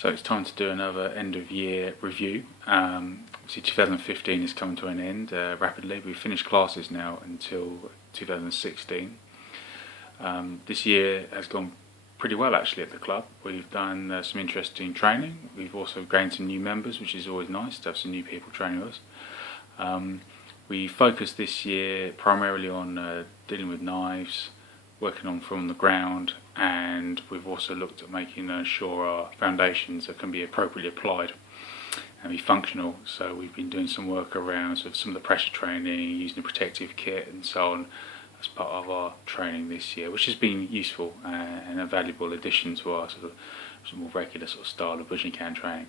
So it's time to do another end of year review. Obviously 2015 is coming to an end rapidly. We've finished classes now until 2016. This year has gone pretty well actually at the club. We've done some interesting training. We've also gained some new members, which is always nice to have some new people training with us. We focused this year primarily on dealing with knives, working on from the ground, and we've also looked at making sure our foundations can be appropriately applied and be functional. So we've been doing some work around sort of some of the pressure training, using a protective kit and so on as part of our training this year, which has been useful and a valuable addition to our sort of more regular sort of style of Bujinkan training.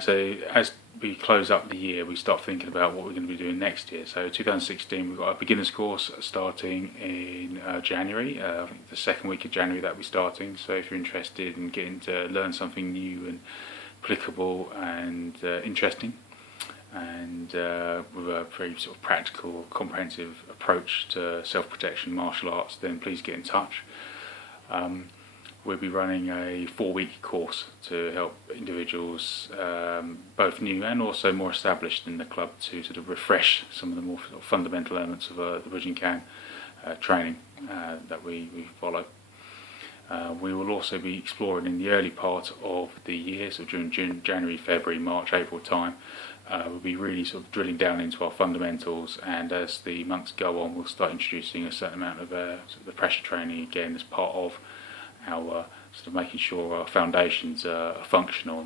So as we close up the year, we start thinking about what we're going to be doing next year. So 2016, we've got a beginners course starting in January. I think the second week of January that we're starting. So if you're interested in getting to learn something new and applicable and interesting, and with a very sort of practical, comprehensive approach to self-protection martial arts, then please get in touch. We'll be running a 4-week course to help individuals, both new and also more established in the club, to sort of refresh some of the more sort of fundamental elements of the Bujinkan training that we follow. We will also be exploring in the early part of the year, so during January, February, March, April time. We'll be really sort of drilling down into our fundamentals, and as the months go on, we'll start introducing a certain amount of sort of the pressure training again as part of our sort of making sure our foundations are functional.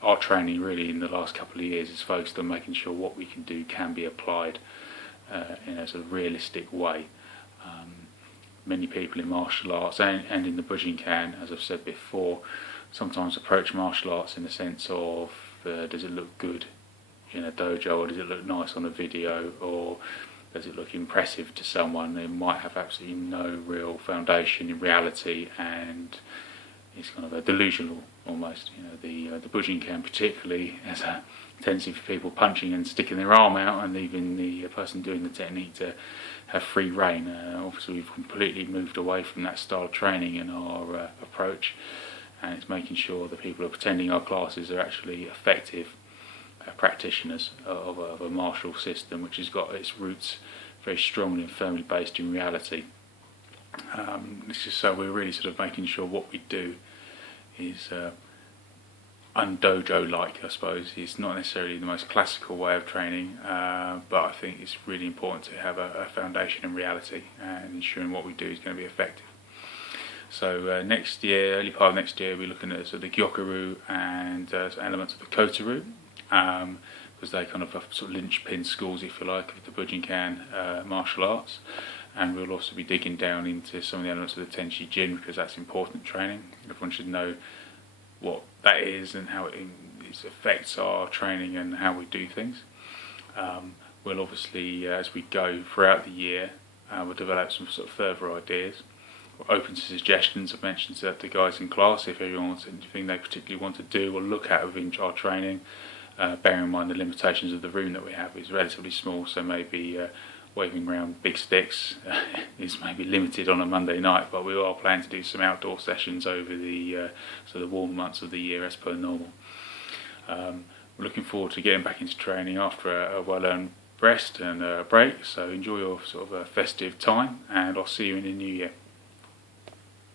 Our training really in the last couple of years is focused on making sure what we can do can be applied in a sort of realistic way. Many people in martial arts and in the Bujinkan, as I've said before, sometimes approach martial arts in the sense of does it look good in a dojo, or does it look nice on a video, or does it look impressive to someone? They might have absolutely no real foundation in reality, and it's kind of a delusional almost. The Bujinkan particularly has a tendency for people punching and sticking their arm out, and leaving the person doing the technique to have free reign. Obviously we've completely moved away from that style of training in our approach, and it's making sure the people who are attending our classes are actually effective practitioners of a martial system which has got its roots very strongly and firmly based in reality. So we're really sort of making sure what we do is un-dojo-like, I suppose. It's not necessarily the most classical way of training, but I think it's really important to have a foundation in reality, and ensuring what we do is going to be effective. So next year, early part of next year, we're looking at sort of the Gyoku-ryu and elements of the Koto-ryu, because they kind of are sort of linchpin schools, if you like, of the Bujinkan martial arts. And we'll also be digging down into some of the elements of the Tenshi Jin, because that's important training. Everyone should know what that is and how it affects our training and how we do things. We'll obviously, as we go throughout the year, we'll develop some sort of further ideas. We're open to suggestions. I've mentioned that the guys in class, if everyone wants anything they particularly want to do or look at within our training, bearing in mind the limitations of the room that we have is relatively small, so maybe waving around big sticks is maybe limited on a Monday night, but we are planning to do some outdoor sessions over the warm months of the year as per normal. We're looking forward to getting back into training after a well-earned rest and a break, so enjoy your sort of a festive time, and I'll see you in the new year.